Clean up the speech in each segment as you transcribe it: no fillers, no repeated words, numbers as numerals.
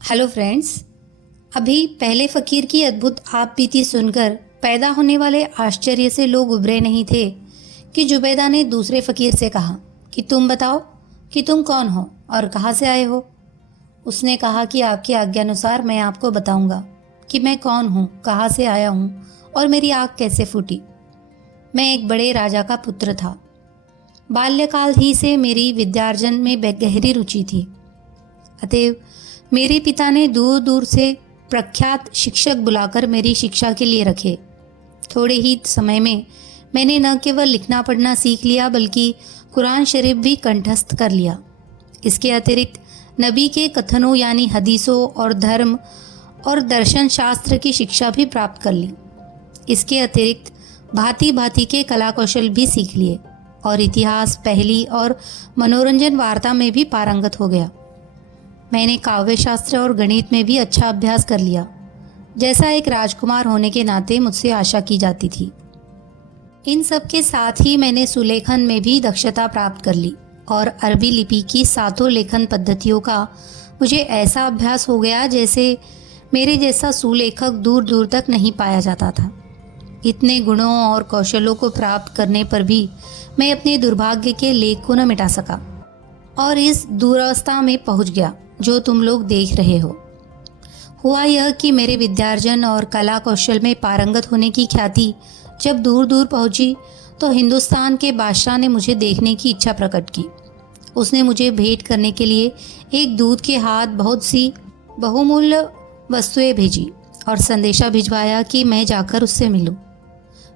Hello friends. अभी पहले फकीर की अद्भुत आप बीती सुनकर पैदा होने वाले आश्चर्य से लोग उबरे नहीं थे कि जुबैदा ने दूसरे फकीर से कहा कि तुम बताओ कि तुम कौन हो और कहाँ से आए हो। उसने कहा कि आपकी आज्ञानुसार मैं आपको बताऊंगा कि मैं कौन हूँ, कहाँ से आया हूँ और मेरी आँख कैसे फूटी। मैं एक बड़े राजा का पुत्र था। बाल्यकाल ही से मेरी विद्यार्जन में गहरी रुचि थी। अतएव मेरे पिता ने दूर दूर से प्रख्यात शिक्षक बुलाकर मेरी शिक्षा के लिए रखे। थोड़े ही समय में मैंने न केवल लिखना पढ़ना सीख लिया बल्कि कुरान शरीफ भी कंठस्थ कर लिया। इसके अतिरिक्त नबी के कथनों यानी हदीसों और धर्म और दर्शन शास्त्र की शिक्षा भी प्राप्त कर ली। इसके अतिरिक्त भांति भांति के कला कौशल भी सीख लिए और इतिहास, पहेली और मनोरंजन वार्ता में भी पारंगत हो गया। मैंने काव्य शास्त्र और गणित में भी अच्छा अभ्यास कर लिया, जैसा एक राजकुमार होने के नाते मुझसे आशा की जाती थी। इन सब के साथ ही मैंने सुलेखन में भी दक्षता प्राप्त कर ली और अरबी लिपि की सातों लेखन पद्धतियों का मुझे ऐसा अभ्यास हो गया जैसे मेरे जैसा सुलेखक दूर दूर तक नहीं पाया जाता था। इतने गुणों और कौशलों को प्राप्त करने पर भी मैं अपने दुर्भाग्य के लेख को न मिटा सका और इस दुरावस्था में पहुंच गया जो तुम लोग देख रहे हो। हुआ यह कि मेरे विद्यार्जन और कला कौशल में पारंगत होने की ख्याति जब दूर दूर पहुंची तो हिंदुस्तान के बादशाह ने मुझे देखने की इच्छा प्रकट की। उसने मुझे भेंट करने के लिए एक दूत के हाथ बहुत सी बहुमूल्य वस्तुएं भेजी और संदेशा भिजवाया कि मैं जाकर उससे मिलूं।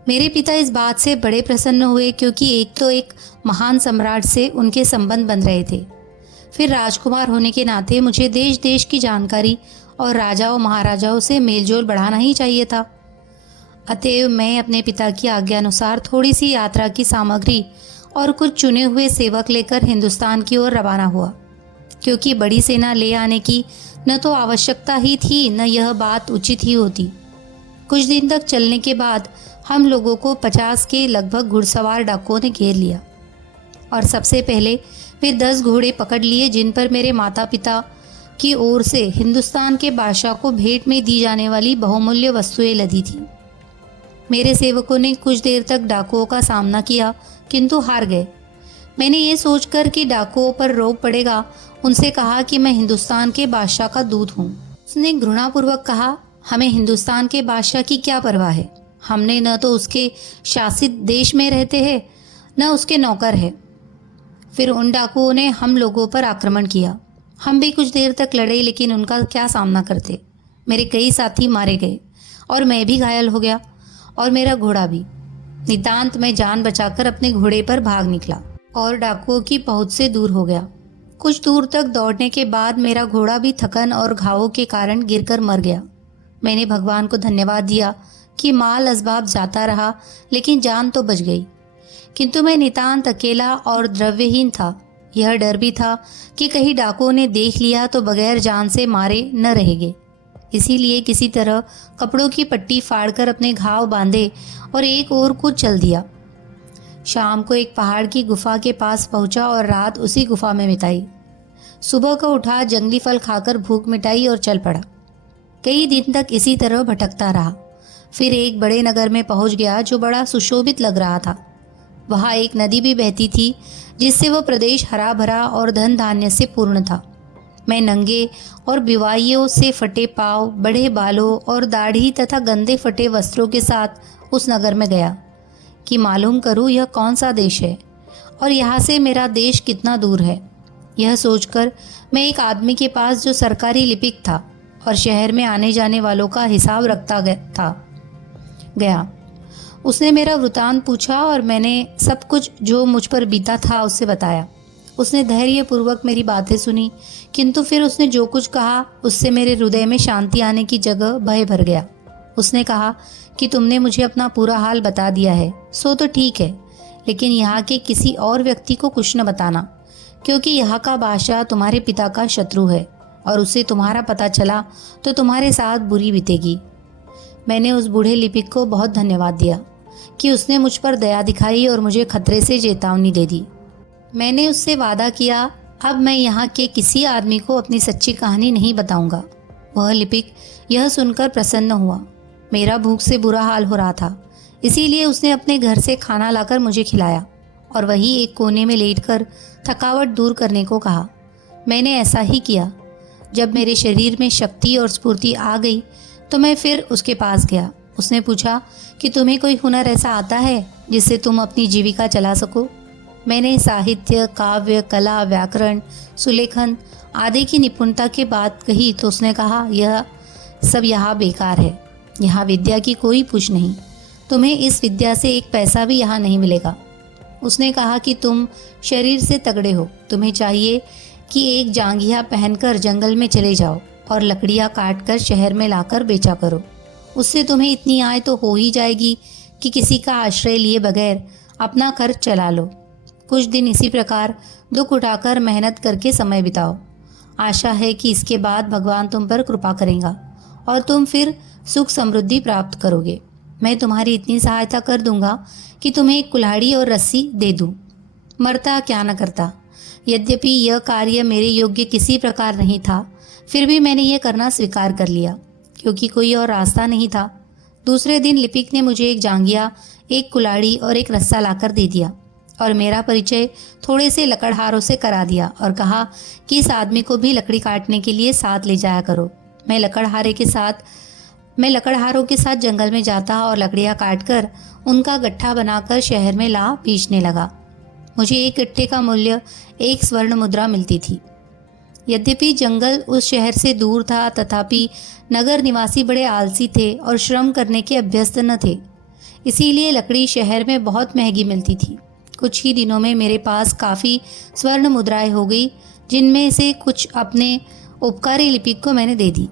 मेरे पिता इस बात से बड़े प्रसन्न हुए क्योंकि एक महान सम्राट से उनके संबंध बन रहे थे। फिर राजकुमार होने के नाते मुझे देश देश की जानकारी और राजाओं महाराजाओं से मेलजोल बढ़ाना ही चाहिए था। अतएव मैं अपने पिता की आज्ञानुसार थोड़ी सी यात्रा की सामग्री और कुछ चुने हुए सेवक लेकर हिंदुस्तान की ओर रवाना हुआ, क्योंकि बड़ी सेना ले आने की न तो आवश्यकता ही थी न यह बात उचित ही होती। कुछ दिन तक चलने के बाद हम लोगों को 50 के लगभग घुड़सवार डाकुओं ने घेर लिया और सबसे पहले वे 10 घोड़े पकड़ लिए जिन पर मेरे माता पिता की ओर से हिंदुस्तान के बादशाह को भेंट में दी जाने वाली बहुमूल्य वस्तुएं लदी थी। मेरे सेवकों ने कुछ देर तक डाकुओं का सामना किया किंतु हार गए। मैंने ये सोचकर कि डाकुओं पर रोक पड़ेगा उनसे कहा कि मैं हिंदुस्तान के बादशाह का दूत हूँ। उसने घृणापूर्वक कहा, हमें हिंदुस्तान के बादशाह की क्या परवाह है। हमने न तो उसके शासित देश में रहते हैं न उसके नौकर है। फिर उन डाकुओं ने हम लोगों पर आक्रमण किया। हम भी कुछ देर तक लड़े लेकिन उनका क्या सामना करते। मेरे कई साथी मारे गए और मैं भी घायल हो गया और मेरा घोड़ा भी। नितांत मैं जान बचाकर अपने घोड़े पर भाग निकला और डाकुओं की पहुंच से दूर हो गया। कुछ दूर तक दौड़ने के बाद मेरा घोड़ा भी थकन और घावों के कारण गिरकर मर गया। मैंने भगवान को धन्यवाद दिया कि माल असबाब जाता रहा लेकिन जान तो बच गई। किंतु मैं नितांत अकेला और द्रव्यहीन था। यह डर भी था कि कहीं डाकुओं ने देख लिया तो बगैर जान से मारे न रहेंगे। इसीलिए किसी तरह कपड़ों की पट्टी फाड़कर अपने घाव बांधे और एक ओर कूद चल दिया। शाम को एक पहाड़ की गुफा के पास पहुंचा और रात उसी गुफा में बिताई। सुबह को उठा, जंगली फल खाकर भूख मिटाई और चल पड़ा। कई दिन तक इसी तरह भटकता रहा। फिर एक बड़े नगर में पहुंच गया जो बड़ा सुशोभित लग रहा था। वहाँ एक नदी भी बहती थी जिससे वह प्रदेश हरा भरा और धन धान्य से पूर्ण था। मैं नंगे और बिवाइयों से फटे पाँव, बड़े बालों और दाढ़ी तथा गंदे फटे वस्त्रों के साथ उस नगर में गया कि मालूम करूं यह कौन सा देश है और यहाँ से मेरा देश कितना दूर है। यह सोचकर मैं एक आदमी के पास जो सरकारी लिपिक था और शहर में आने जाने वालों का हिसाब रखता गया। उसने मेरा वृतांत पूछा और मैंने सब कुछ जो मुझ पर बीता था उससे बताया। उसने धैर्यपूर्वक मेरी बातें सुनी, किंतु फिर उसने जो कुछ कहा उससे मेरे हृदय में शांति आने की जगह भय भर गया। उसने कहा कि तुमने मुझे अपना पूरा हाल बता दिया है, सो तो ठीक है, लेकिन यहाँ के किसी और व्यक्ति को कुछ न बताना, क्योंकि यहाँ का बादशाह तुम्हारे पिता का शत्रु है और उसे तुम्हारा पता चला तो तुम्हारे साथ बुरी बीतेगी। मैंने उस बूढ़े लिपिक को बहुत धन्यवाद दिया कि उसने मुझ पर दया दिखाई और मुझे खतरे से चेतावनी दे दी। मैंने उससे वादा किया अब मैं यहाँ के किसी आदमी को अपनी सच्ची कहानी नहीं बताऊंगा। वह लिपिक यह सुनकर प्रसन्न हुआ। मेरा भूख से बुरा हाल हो रहा था, इसीलिए उसने अपने घर से खाना लाकर मुझे खिलाया और वहीं एक कोने में लेटकर थकावट दूर करने को कहा। मैंने ऐसा ही किया। जब मेरे शरीर में शक्ति और स्फूर्ति आ गई तो मैं फिर उसके पास गया। उसने पूछा कि तुम्हें कोई हुनर ऐसा आता है जिससे तुम अपनी जीविका चला सको। मैंने साहित्य, काव्य, कला, व्याकरण, सुलेखन आदि की निपुणता की बात कही तो उसने कहा, यह सब यहाँ बेकार है। यहाँ विद्या की कोई पूछ नहीं। तुम्हें इस विद्या से एक पैसा भी यहाँ नहीं मिलेगा। उसने कहा कि तुम शरीर से तगड़े हो, तुम्हें चाहिए कि एक जांघिया पहनकर जंगल में चले जाओ और लकड़ियाँ काटकर शहर में लाकर बेचा करो। उससे तुम्हें इतनी आय तो हो ही जाएगी कि किसी का आश्रय लिए बगैर अपना खर्च चला लो। कुछ दिन इसी प्रकार दुख उठाकर मेहनत करके समय बिताओ। आशा है कि इसके बाद भगवान तुम पर कृपा करेगा और तुम फिर सुख समृद्धि प्राप्त करोगे। मैं तुम्हारी इतनी सहायता कर दूंगा कि तुम्हें एक कुल्हाड़ी और रस्सी दे दूं। मरता क्या न करता। यद्यपि यह कार्य मेरे योग्य किसी प्रकार नहीं था, फिर भी मैंने यह करना स्वीकार कर लिया क्योंकि कोई और रास्ता नहीं था। दूसरे दिन लिपिक ने मुझे एक जांघिया, एक कुल्हाड़ी और एक रस्सा लाकर दे दिया और मेरा परिचय थोड़े से लकड़हारों से करा दिया और कहा कि इस आदमी को भी लकड़ी काटने के लिए साथ ले जाया करो। मैं लकड़हारों के साथ जंगल में जाता और लकड़ियाँ काटकर उनका गट्ठा बनाकर शहर में ला बेचने लगा। मुझे एक गट्ठे का मूल्य 1 स्वर्ण मुद्रा मिलती थी। यद्यपि जंगल उस शहर से दूर था, तथापि नगर निवासी बड़े आलसी थे और श्रम करने के अभ्यस्त न थे, इसीलिए लकड़ी शहर में बहुत महंगी मिलती थी। कुछ ही दिनों में मेरे पास काफ़ी स्वर्ण मुद्राएं हो गई, जिनमें से कुछ अपने उपकारी लिपिक को मैंने दे दी।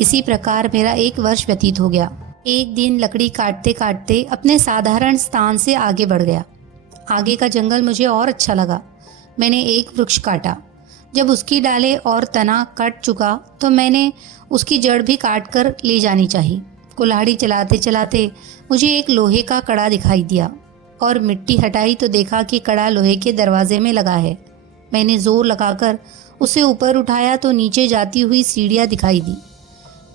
इसी प्रकार मेरा 1 वर्ष व्यतीत हो गया। एक दिन लकड़ी काटते काटते अपने साधारण स्थान से आगे बढ़ गया। आगे का जंगल मुझे और अच्छा लगा। मैंने एक वृक्ष काटा। जब उसकी डालें और तना कट चुका तो मैंने उसकी जड़ भी काट कर ले जानी चाहिए। कुल्हाड़ी चलाते चलाते मुझे एक लोहे का कड़ा दिखाई दिया और मिट्टी हटाई तो देखा कि कड़ा लोहे के दरवाजे में लगा है। मैंने जोर लगाकर उसे ऊपर उठाया तो नीचे जाती हुई सीढ़ियाँ दिखाई दी।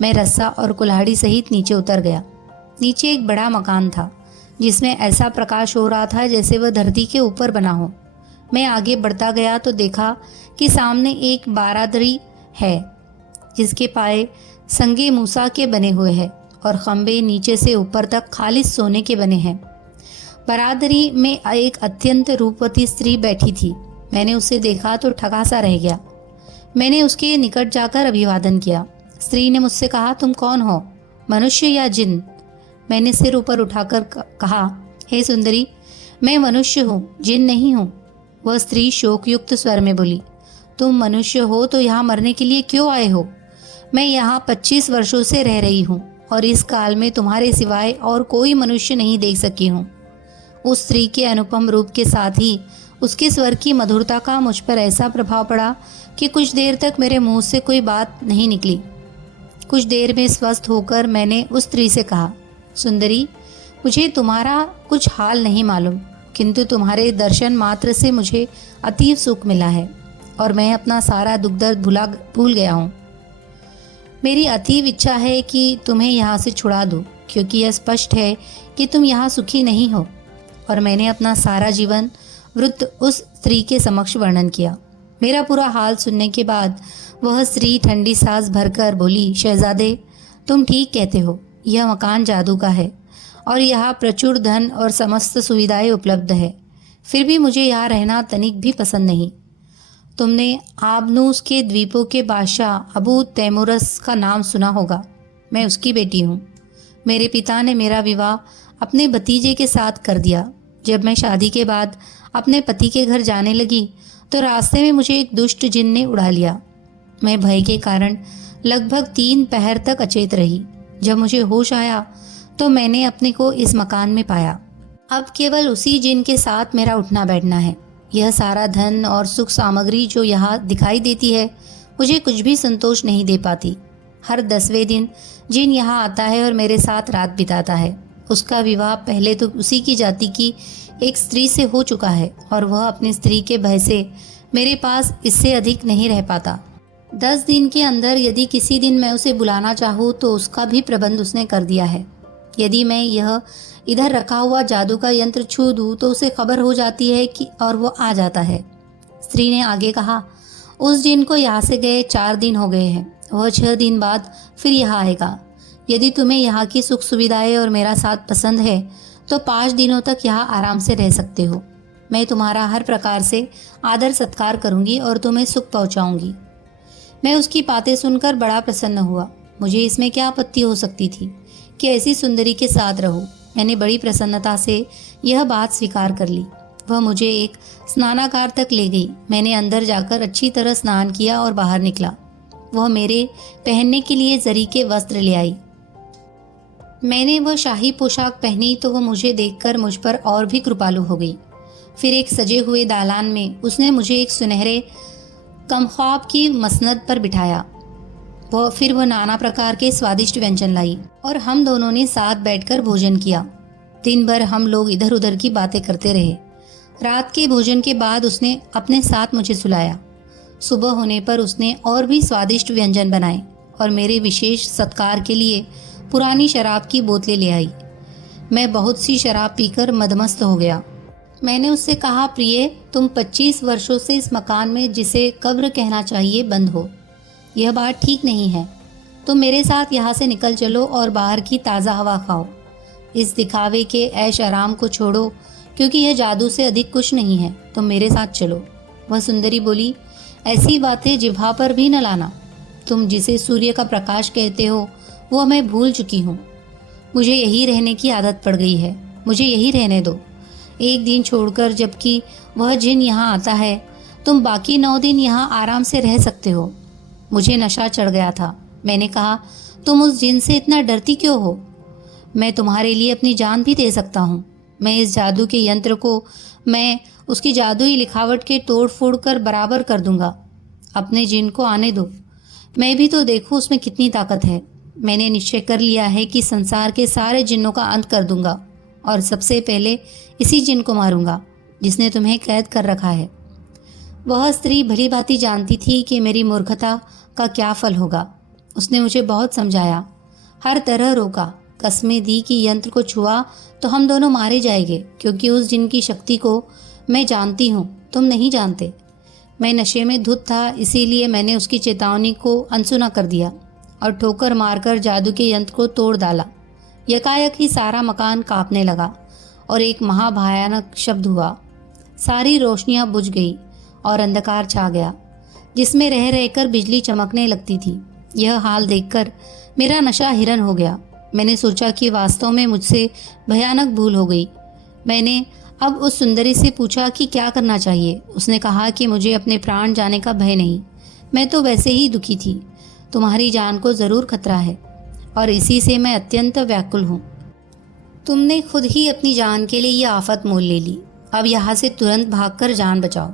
मैं रस्सा और कुल्हाड़ी सहित नीचे उतर गया। नीचे एक बड़ा मकान था जिसमें ऐसा प्रकाश हो रहा था जैसे वह धरती के ऊपर बना हो। मैं आगे बढ़ता गया तो देखा कि सामने एक बारादरी है जिसके पाए संगे मूसा के बने हुए हैं और खंबे नीचे से ऊपर तक खालिस सोने के बने हैं। बारादरी में एक अत्यंत रूपवती स्त्री बैठी थी। मैंने उसे देखा तो ठगा सा रह गया। मैंने उसके निकट जाकर अभिवादन किया। स्त्री ने मुझसे कहा, तुम कौन हो, मनुष्य या जिन? मैंने सिर ऊपर उठाकर कहा, हे सुंदरी, मैं मनुष्य हूँ, जिन नहीं हूँ। वह स्त्री शोकयुक्त स्वर में बोली, तुम मनुष्य हो तो यहाँ मरने के लिए क्यों आए हो? मैं यहाँ 25 वर्षों से रह रही हूँ और इस काल में तुम्हारे सिवाय और कोई मनुष्य नहीं देख सकी हूँ। उस स्त्री के अनुपम रूप के साथ ही उसके स्वर की मधुरता का मुझ पर ऐसा प्रभाव पड़ा कि कुछ देर तक मेरे मुंह से कोई बात नहीं निकली। कुछ देर में स्वस्थ होकर मैंने उस स्त्री से कहा, सुंदरी, मुझे तुम्हारा कुछ हाल नहीं मालूम, किंतु तुम्हारे दर्शन मात्र से मुझे अतीव सुख मिला है और मैं अपना सारा दुख दर्द भूल गया हूँ। मेरी अतीव इच्छा है कि तुम्हें यहाँ से छुड़ा दूँ, क्योंकि यह स्पष्ट है कि तुम यहाँ सुखी नहीं हो। और मैंने अपना सारा जीवन वृत्त उस स्त्री के समक्ष वर्णन किया। मेरा पूरा हाल सुनने के बाद वह स्त्री ठंडी सांस भरकर बोली, शहजादे, तुम ठीक कहते हो, यह मकान जादू का है और यहाँ प्रचुर धन और समस्त सुविधाएं उपलब्ध है। फिर भी मुझे यहाँ रहना तनिक भी पसंद नहीं। तुमने आबनूस के द्वीपों के बादशाह अबू तैमुरस का नाम सुना होगा। मैं उसकी बेटी हूँ। मेरे पिता ने मेरा विवाह अपने भतीजे के साथ कर दिया। जब मैं शादी के बाद अपने पति के घर जाने लगी तो रास्ते में मुझे एक दुष्ट जिन ने उड़ा लिया। मैं भय के कारण लगभग 3 पहर तक अचेत रही। जब मुझे होश आया तो मैंने अपने को इस मकान में पाया। अब केवल उसी जिन के साथ मेरा उठना बैठना है। यह सारा धन और सुख सामग्री जो यहाँ दिखाई देती है मुझे कुछ भी संतोष नहीं दे पाती। हर 10वें दिन जिन यहाँ आता है और मेरे साथ रात बिताता है। उसका विवाह पहले तो उसी की जाति की एक स्त्री से हो चुका है और वह अपनी स्त्री के भय से मेरे पास इससे अधिक नहीं रह पाता। 10 दिन के अंदर यदि किसी दिन मैं उसे बुलाना चाहूँ तो उसका भी प्रबंध उसने कर दिया है। यदि मैं यह इधर रखा हुआ जादू का यंत्र छू दूँ तो उसे खबर हो जाती है कि और वो आ जाता है। स्त्री ने आगे कहा, उस जिन को यहाँ से गए 4 दिन हो गए हैं। वह 6 दिन बाद फिर यहाँ आएगा। यदि तुम्हें यहाँ की सुख सुविधाएं और मेरा साथ पसंद है तो 5 दिनों तक यहाँ आराम से रह सकते हो। मैं तुम्हारा हर प्रकार से आदर सत्कार करूंगी और तुम्हें सुख पहुंचाऊंगी। मैं उसकी बातें सुनकर बड़ा प्रसन्न हुआ। मुझे इसमें क्या आपत्ति हो सकती थी कि ऐसी सुंदरी के साथ रहूं। मैंने बड़ी प्रसन्नता से यह बात स्वीकार कर ली। वह मुझे एक स्नानागार तक ले गई। मैंने अंदर जाकर अच्छी तरह स्नान किया और बाहर निकला। वह मेरे पहनने के लिए जरी के वस्त्र ले आई। मैंने वह शाही पोशाक पहनी तो वह मुझे देखकर मुझ पर और भी कृपालु हो गई। फिर एक सजे हुए दालान में उसने मुझे एक सुनहरे कमख्वाब की मसनद पर बिठाया। वह नाना प्रकार के स्वादिष्ट व्यंजन लाई और हम दोनों ने साथ बैठकर भोजन किया। दिन भर हम लोग इधर उधर की बातें करते रहे। रात के भोजन के बाद उसने अपने साथ मुझे सुलाया। सुबह होने पर उसने और भी स्वादिष्ट व्यंजन बनाए और मेरे विशेष सत्कार के लिए पुरानी शराब की बोतलें ले आई। मैं बहुत सी शराब पीकर मदमस्त हो गया। मैंने उससे कहा, प्रिय, तुम 25 वर्षों से इस मकान में, जिसे कब्र कहना चाहिए, बंद हो। यह बात ठीक नहीं है। तुम मेरे साथ यहाँ से निकल चलो और बाहर की ताज़ा हवा खाओ। इस दिखावे के ऐश आराम को छोड़ो, क्योंकि यह जादू से अधिक कुछ नहीं है। तुम मेरे साथ चलो। वह सुंदरी बोली, ऐसी बातें जिह्वा पर भी न लाना। तुम जिसे सूर्य का प्रकाश कहते हो वो मैं भूल चुकी हूँ। मुझे यही रहने की आदत पड़ गई है। मुझे यही रहने दो। एक दिन छोड़कर, जबकि वह जिन यहाँ आता है, तुम बाकी 9 दिन यहाँ आराम से रह सकते हो। मुझे नशा चढ़ गया था। मैंने कहा, तुम उस जिन से इतना डरती क्यों हो? मैं तुम्हारे लिए अपनी जान भी दे सकता हूँ। मैं इस जादू के यंत्र को, मैं उसकी जादुई लिखावट के तोड़ फोड़ कर बराबर कर दूंगा। अपने जिन को आने दो। मैं भी तो देखूँ उसमें कितनी ताकत है। मैंने निश्चय कर लिया है कि संसार के सारे जिन्नों का अंत कर दूंगा और सबसे पहले इसी जिन को मारूंगा जिसने तुम्हें कैद कर रखा है। वह स्त्री भली भांति जानती थी कि मेरी मूर्खता का क्या फल होगा। उसने मुझे बहुत समझाया, हर तरह रोका, कस्में दी कि यंत्र को छुआ तो हम दोनों मारे जाएंगे, क्योंकि उस जिन की शक्ति को मैं जानती हूँ, तुम नहीं जानते। मैं नशे में धुत था, इसीलिए मैंने उसकी चेतावनी को अनसुना कर दिया और ठोकर मारकर जादू के यंत्र को तोड़ डाला। यकायक ही सारा मकान कांपने लगा और एक महाभयानक शब्द हुआ। सारी रोशनियां बुझ गई और अंधकार छा गया, जिसमें रह रहकर बिजली चमकने लगती थी। यह हाल देखकर मेरा नशा हिरन हो गया। मैंने सोचा कि वास्तव में मुझसे भयानक भूल हो गई। मैंने अब उस सुंदरी से पूछा कि क्या करना चाहिए। उसने कहा कि मुझे अपने प्राण जाने का भय नहीं। मैं तो वैसे ही दुखी थी। तुम्हारी जान को ज़रूर खतरा है और इसी से मैं अत्यंत व्याकुल हूँ। तुमने खुद ही अपनी जान के लिए यह आफत मोल ले ली। अब यहाँ से तुरंत भागकर जान बचाओ।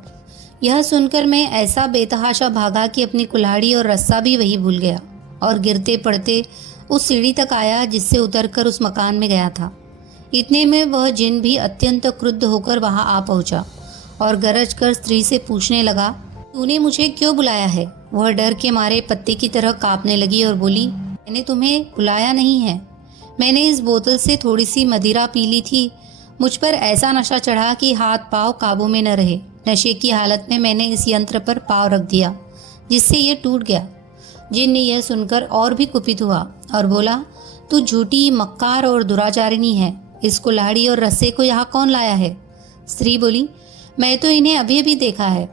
यह सुनकर मैं ऐसा बेतहाशा भागा कि अपनी कुल्हाड़ी और रस्सा भी वही भूल गया और गिरते पड़ते उस सीढ़ी तक आया जिससे उतरकर उस मकान में गया था। इतने में वह जिन भी अत्यंत क्रुद्ध होकर वहां आ पहुंचा और गरज कर स्त्री से पूछने लगा, तूने मुझे क्यों बुलाया है? वह डर के मारे पत्ते की तरह कांपने लगी और बोली, मैंने तुम्हें बुलाया नहीं है। मैंने इस बोतल से थोड़ी सी मदिरा पी ली थी। मुझ पर ऐसा नशा चढ़ा कि हाथ पांव काबू में न रहे। नशे की हालत में मैंने इस यंत्र पर पांव रख दिया, जिससे ये टूट गया। जिन ने यह सुनकर और भी कुपित हुआ और बोला, तू झूठी, मक्कार और दुराचारिणी है। इस कुल्हाड़ी और रस्से को यहाँ कौन लाया है? स्त्री बोली, मैं तो इन्हें अभी अभी देखा है।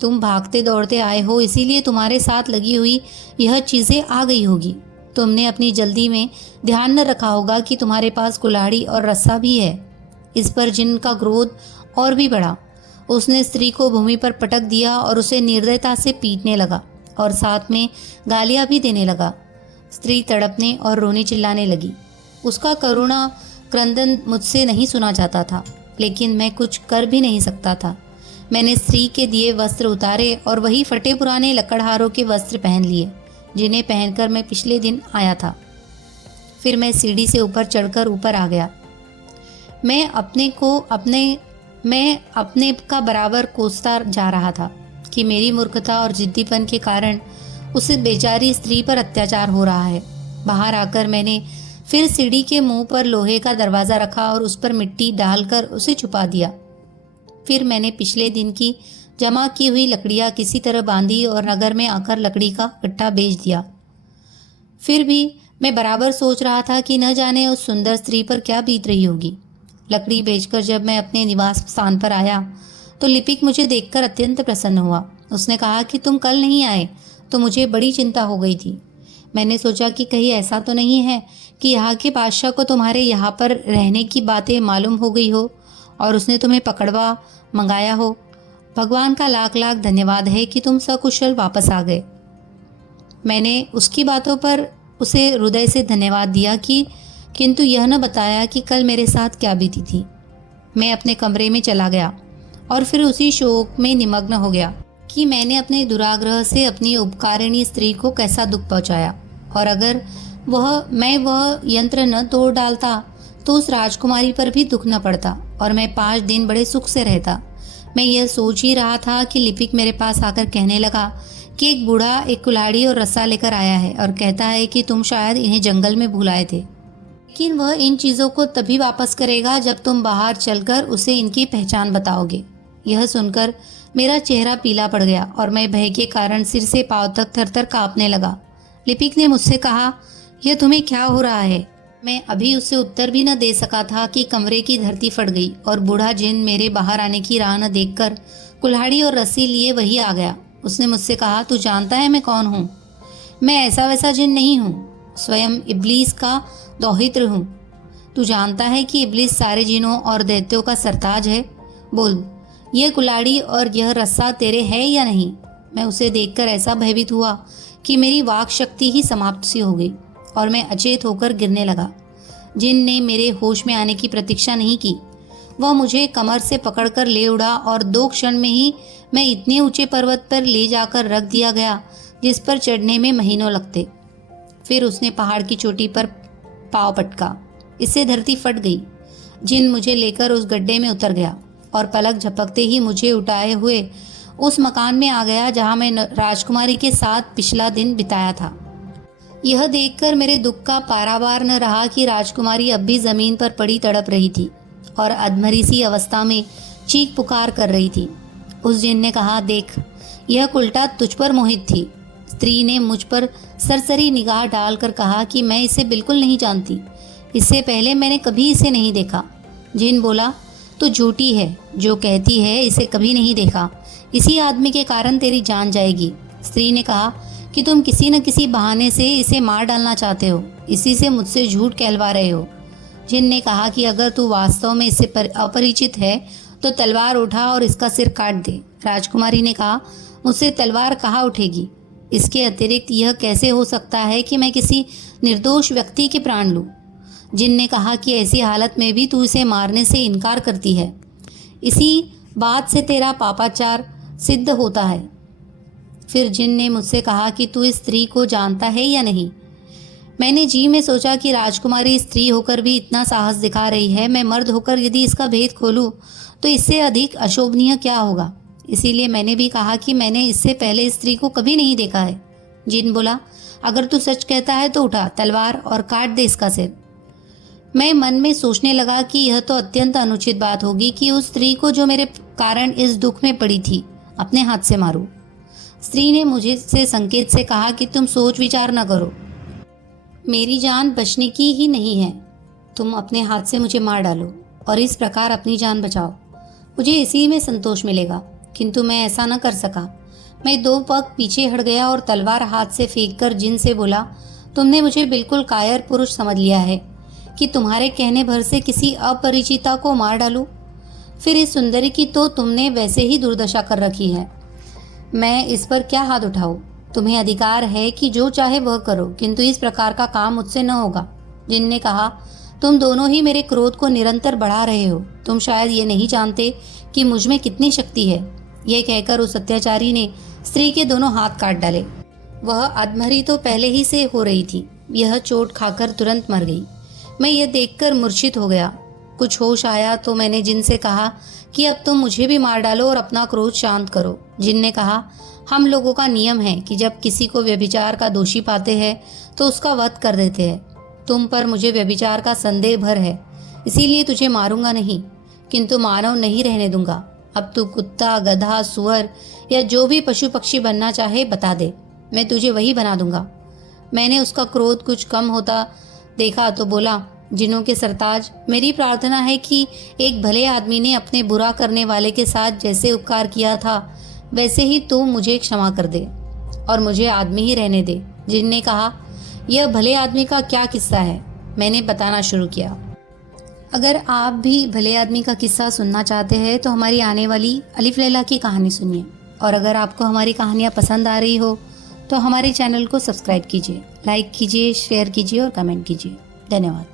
तुम भागते दौड़ते आए हो, इसीलिए तुम्हारे साथ लगी हुई यह चीज़ें आ गई होगी। तुमने अपनी जल्दी में ध्यान न रखा होगा कि तुम्हारे पास कुल्हाड़ी और रस्सा भी है। इस पर जिन का क्रोध और भी बढ़ा। उसने स्त्री को भूमि पर पटक दिया और उसे निर्दयता से पीटने लगा और साथ में गालियां भी देने लगा। स्त्री तड़पने और रोने चिल्लाने लगी। उसका करुणा क्रंदन मुझसे नहीं सुना जाता था, लेकिन मैं कुछ कर भी नहीं सकता था। मैंने स्त्री के दिए वस्त्र उतारे और वही फटे पुराने लकड़हारों के वस्त्र पहन लिए जिन्हें पहनकर मैं पिछले दिन आया था। फिर मैं सीढ़ी से ऊपर चढ़कर ऊपर आ गया। मैं अपने का बराबर कोसता जा रहा था कि मेरी मूर्खता और जिद्दीपन के कारण उस बेचारी स्त्री पर अत्याचार हो रहा है। बाहर आकर मैंने फिर सीढ़ी के मुंह पर लोहे का दरवाज़ा रखा और उस पर मिट्टी डालकर उसे छुपा दिया। फिर मैंने पिछले दिन की जमा की हुई लकड़ियाँ किसी तरह बांधी और नगर में आकर लकड़ी का कट्टा बेच दिया। फिर भी मैं बराबर सोच रहा था कि न जाने उस सुंदर स्त्री पर क्या बीत रही होगी। लकड़ी बेचकर जब मैं अपने निवास स्थान पर आया तो लिपिक मुझे देखकर अत्यंत प्रसन्न हुआ। उसने कहा कि तुम कल नहीं आए तो मुझे बड़ी चिंता हो गई थी। मैंने सोचा कि कहीं ऐसा तो नहीं है कि यहाँ के बादशाह को तुम्हारे यहाँ पर रहने की बातें मालूम हो गई हो और उसने तुम्हें पकड़वा मंगाया हो। भगवान का लाख लाख धन्यवाद है कि तुम सकुशल वापस आ गए। मैंने उसकी बातों पर उसे हृदय से धन्यवाद दिया किंतु यह न बताया कि कल मेरे साथ क्या बीती थी। मैं अपने कमरे में चला गया और फिर उसी शोक में निमग्न हो गया कि मैंने अपने दुराग्रह से अपनी उपकारिणी स्त्री को कैसा दुख पहुंचाया, और अगर मैं वह यंत्र न तोड़ डालता तो उस राजकुमारी पर भी दुख न पड़ता और मैं 5 दिन बड़े सुख से रहता। मैं यह सोच ही रहा था कि लिपिक मेरे पास आकर कहने लगा कि एक बूढ़ा एक कुल्हाड़ी और रस्सा लेकर आया है और कहता है कि तुम शायद इन्हें जंगल में भुलाए थे, लेकिन वह इन चीज़ों को तभी वापस करेगा जब तुम बाहर चलकर उसे इनकी पहचान बताओगे। यह सुनकर मेरा चेहरा पीला पड़ गया और मैं भय के कारण सिर से पांव तक थरथर कांपने लगा। लिपिक ने मुझसे कहा, यह तुम्हें क्या हो रहा है? मैं अभी उससे उत्तर भी न दे सका था कि कमरे की धरती फट गई और बूढ़ा जिन मेरे बाहर आने की राह न देखकर कुल्हाड़ी और रस्सी लिए वही आ गया। उसने मुझसे कहा, तू जानता है मैं कौन हूँ? मैं ऐसा वैसा जिन नहीं हूँ, स्वयं इब्लीस का दौहित्र हूँ। तू जानता है कि इब्लीस सारे जिनों और दैत्यों का सरताज है। बोल, यह कुल्हाड़ी और यह रस्सा तेरे है या नहीं? मैं उसे देखकर ऐसा भयभीत हुआ कि मेरी वाक शक्ति ही समाप्त सी हो गई और मैं अचेत होकर गिरने लगा। जिन ने मेरे होश में आने की प्रतीक्षा नहीं की। वह मुझे कमर से पकड़कर ले उड़ा और 2 क्षण में ही मैं इतने ऊंचे पर्वत पर ले जाकर रख दिया गया जिस पर चढ़ने में महीनों लगते। फिर उसने पहाड़ की चोटी पर पाँव पटका, इससे धरती फट गई। जिन मुझे लेकर उस गड्ढे में उतर गया और पलक झपकते ही मुझे उठाए हुए उस मकान में आ गया जहां मैं राजकुमारी के साथ पिछला दिन बिताया था। यह देखकर मेरे दुख का पारावार न रहा कि राजकुमारी अब भी जमीन पर पड़ी तड़प रही थी और अधमरी सी अवस्था में चीख पुकार कर रही थी। उस जिन ने कहा, देख, यह कुल्टा तुझ पर मोहित थी। स्त्री ने मुझ पर सरसरी निगाह डालकर कहा कि मैं इसे बिल्कुल नहीं जानती, इससे पहले मैंने कभी इसे नहीं देखा। जिन बोला, तो झूठी है जो कहती है इसे कभी नहीं देखा। इसी आदमी के कारण तेरी जान जाएगी। स्त्री ने कहा कि तुम किसी न किसी बहाने से इसे मार डालना चाहते हो, इसी से मुझसे झूठ कहलवा रहे हो। जिन ने कहा कि अगर तू वास्तव में इससे अपरिचित है तो तलवार उठा और इसका सिर काट दे। राजकुमारी ने कहा, मुझसे तलवार कहाँ उठेगी? इसके अतिरिक्त यह कैसे हो सकता है कि मैं किसी निर्दोष व्यक्ति के प्राण लूँ? जिन ने कहा कि ऐसी हालत में भी तू इसे मारने से इनकार करती है, इसी बात से तेरा पापाचार सिद्ध होता है। फिर जिन ने मुझसे कहा कि तू इस स्त्री को जानता है या नहीं? मैंने जी में सोचा कि राजकुमारी स्त्री होकर भी इतना साहस दिखा रही है, मैं मर्द होकर यदि इसका भेद खोलूं तो इससे अधिक अशोभनीय क्या होगा। इसीलिए मैंने भी कहा कि मैंने इससे पहले इस स्त्री को कभी नहीं देखा है। जिन बोला, अगर तू सच कहता है तो उठा तलवार और काट दे इसका सिर। मैं मन में सोचने लगा कि यह तो अत्यंत अनुचित बात होगी कि उस स्त्री को जो मेरे कारण इस दुख में पड़ी थी अपने हाथ से मारूं। स्त्री ने मुझे से संकेत से कहा कि तुम सोच विचार न करो, मेरी जान बचने की ही नहीं है। तुम अपने हाथ से मुझे मार डालो और इस प्रकार अपनी जान बचाओ, मुझे इसी में संतोष मिलेगा। किंतु मैं ऐसा न कर सका। मैं 2 पग पीछे हट गया और तलवार हाथ से फेंककर जिन से बोला, तुमने मुझे बिल्कुल कायर पुरुष समझ लिया है कि तुम्हारे कहने भर से किसी अपरिचिता को मार डालूं। फिर इस सुंदरी की तो तुमने वैसे ही दुर्दशा कर रखी है, मैं इस पर क्या हाथ उठाऊं? तुम्हें अधिकार है कि जो चाहे वह करो, किंतु इस प्रकार का काम मुझसे न होगा। जिन ने कहा, तुम दोनों ही मेरे क्रोध को निरंतर बढ़ा रहे हो। तुम शायद ये नहीं जानते कि मुझ में कितनी शक्ति है। यह कहकर उस अत्याचारी ने स्त्री के दोनों हाथ काट डाले। वह अधमरी तो पहले ही से हो रही थी, यह चोट खाकर तुरंत मर गई। मैं यह देखकर मूर्छित हो गया। कुछ होश आया तो मैंने जिन से कहा कि अब तुम मुझे भी मार डालो और अपना क्रोध शांत करो। जिन ने कहा, हम लोगों का नियम है कि जब किसी को व्यभिचार का दोषी पाते हैं तो उसका वध कर देते हैं। तुम पर मुझे व्यभिचार का संदेह भर है, इसीलिए तुझे मारूंगा नहीं, किंतु मानव नहीं रहने दूंगा। अब तू कुत्ता, गधा, सुअर या जो भी पशु पक्षी बनना चाहे बता दे, मैं तुझे वही बना दूंगा। मैंने उसका क्रोध कुछ कम होता देखा तो बोला, जिनों के सरताज, मेरी प्रार्थना है कि एक भले आदमी ने अपने बुरा करने वाले के साथ जैसे उपकार किया था वैसे ही तू मुझे क्षमा कर दे और मुझे आदमी ही रहने दे। जिन ने कहा, यह भले आदमी का क्या किस्सा है। मैंने बताना शुरू किया। अगर आप भी भले आदमी का किस्सा सुनना चाहते हैं तो हमारी आने वाली अलिफ लैला की कहानी सुनिए। और अगर आपको हमारी कहानियाँ पसंद आ रही हो तो हमारे चैनल को सब्सक्राइब कीजिए, लाइक कीजिए, शेयर कीजिए और कमेंट कीजिए। धन्यवाद।